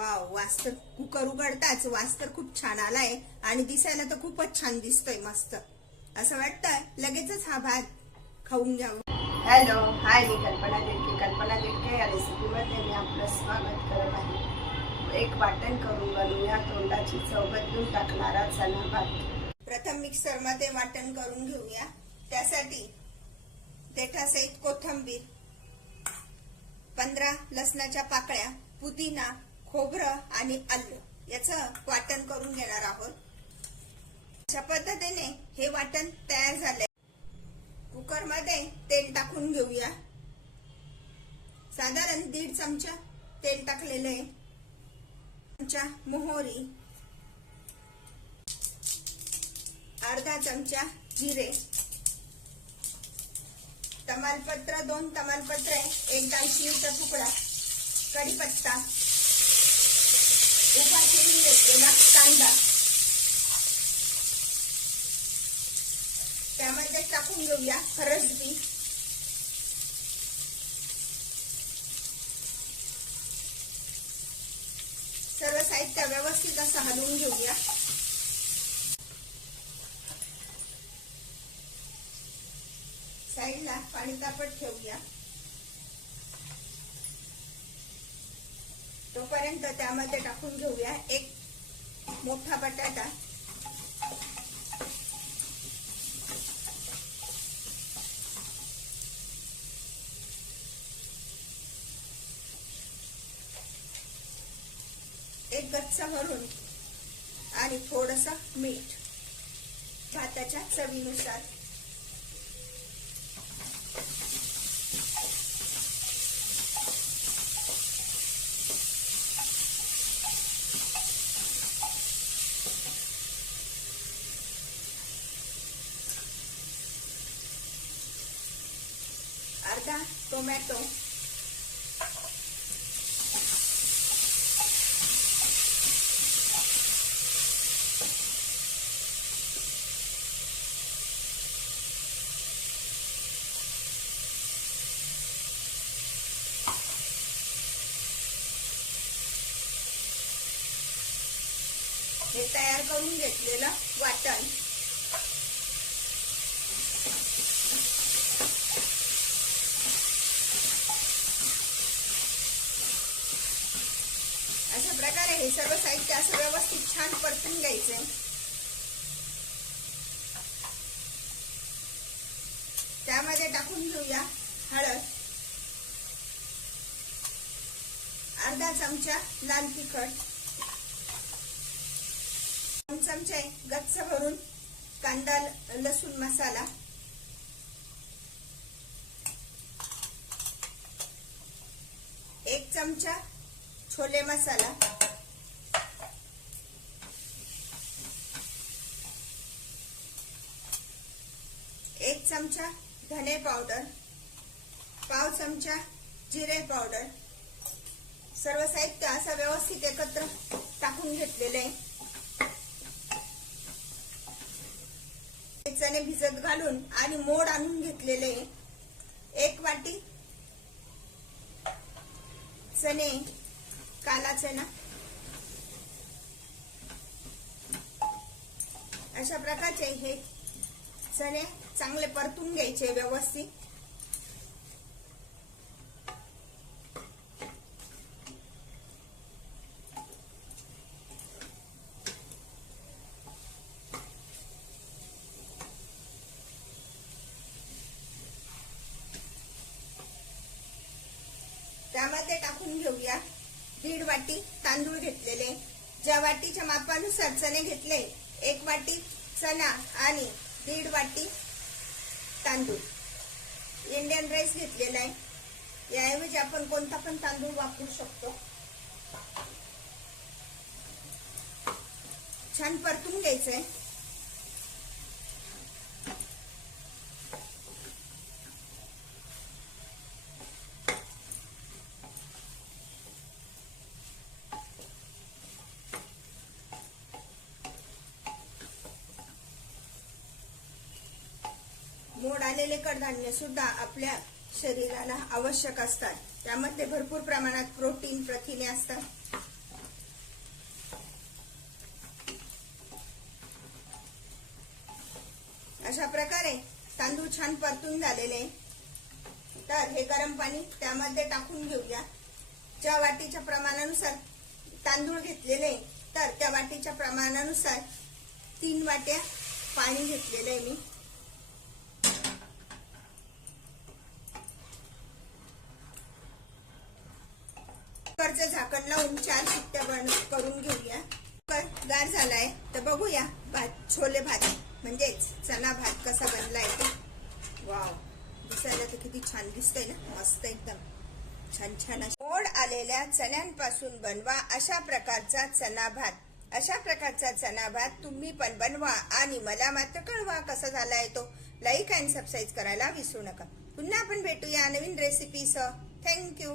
Wow, वास तर cooker उघडताच वास तर खूप छान आलाय आणि दिसायला तर खूपच छान दिसतोय. मस्त असं वाटतंय लगेचच हा भात खाऊन घ्यावं. हॅलो, हाय, मी कल्पना देडके. कल्पना देडके या रेसिपीमध्ये मी आपलं स्वागत करत आहे. एक वाटण करून बनवूया तोंडाची चव बदलून टाकणारा चना भात. प्रथम मिक्सरमध्ये वाटण करून घेऊया. त्यासाठी देठासहित कोथिंबीर, 15 लसणाच्या पाकळ्या, पुदिना, खोबरं आणि आलं याचं वाटण करून घेणार आहोत. अशा पद्धतीने हे वाटण तयार झाले. कुकर मध्ये तेल टाकून घेऊया. साधारण 1.5 चमचा तेल टाकलेले, चमचा मोहरी, अर्धा चमचा जिरे, तमालपत्र 2 तमालपत्र, 1 दालचिनीचा तुकडा, कढीपत्ता, उभा चिरून घेतलेला कांदा त्यामध्ये टाकून घेऊया. फरसबी, सर्व साहित्य व्यवस्थित असं हलवून घेऊया. साईडला पाणी तापत ठेवूया. तोपर्यंत त्यामध्ये टाकून घेऊया 1 मोठा बटाटा, एक गच्चा भरून आणि थोडंसं मीठ भाताच्या चवीनुसार. अर्धा टोमॅटो, हे तयार करून घेतलेलं वाटण अशा प्रकारे हे सर्व साहित्य असं व्यवस्थित छान परतून घ्यायचंय. त्यामध्ये टाकून घेऊया हळद, अर्धा चमचा लाल तिखट, 2 चमचे गच्च भरून कांदा लसूण मसाला, 1 चमचा छोले मसाला, 1 चमचा धने पावडर, पाव चमचा जिरे पावडर. सर्व साहित्य असं व्यवस्थित एकत्र टाकून घेतलेले. चणे भिजत घालून आणि मोड आणून घेतलेले 1 वाटी चणे, काला चणा. अशा प्रकारचे हे चणे चांगले परतून घ्यायचे व्यवस्थित. त्यामध्ये टाकून घेऊया 1.5 वाटी तांदूळ घेतलेले. ज्या वाटीच्या मापानुसार चणे घेतले, 1 वाटी चणा आणि 1.5 वाटी तांदूळ. इंडियन राईस घेतलेला आहे. याऐवजी आपण कोणता पण तांदूळ वापरू शकतो. छान परतून घ्यायचंय. मोड आलेले कडधान्य सुद्धा आपल्या शरीराला आवश्यक असतात. त्यामध्ये भरपूर प्रमाणात प्रोटीन, प्रथिने असतात. अशा प्रकारे तांदूळ छान परतून झालेले. तर हे गरम पाणी त्यामध्ये टाकून घेऊया. ज्या वाटीच्या प्रमाणानुसार तांदूळ घेतलेले तर त्या वाटीच्या प्रमाणानुसार 3 वाट्या पाणी घेतलेलं आहे मी. कुकरचं झाकण लावून 4 शिट्ट्या करून घेऊया. कुकर गार झालाय तर बघूया भात, छोले भात म्हणजेच चना भात कसा बनलाय ते. वाव, दिसायला तर किती छान दिसतंय ना, मस्त एकदम छान छान. मोड आलेल्या चण्यांपासून बनवा अशा प्रकारचा चना भात. अशा प्रकारचा चना भात तुम्ही पण बनवा आणि मला मात्र कळवा कसा झालाय तो. लाईक अँड सबस्क्राईब करायला विसरू नका. पुन्हा आपण भेटूया नवीन रेसिपीसह. थँक्यू.